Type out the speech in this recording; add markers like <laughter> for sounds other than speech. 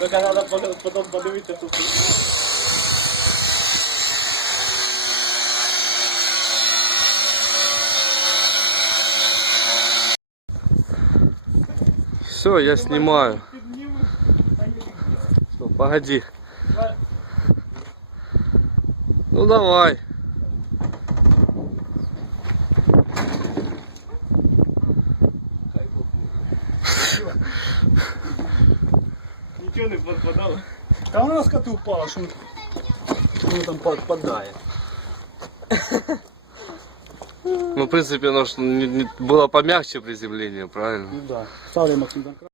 Тільки треба потім подивитися тут. Все, я снимаю. Всё, погоди. Ну давай. <laughs> Нічого не подпадало. Та вона з коти впала, що воно там подпадає. Ну, в принципе, оно ж не- не- было помягче приземление, правильно? Ну да. Ставлю Максим там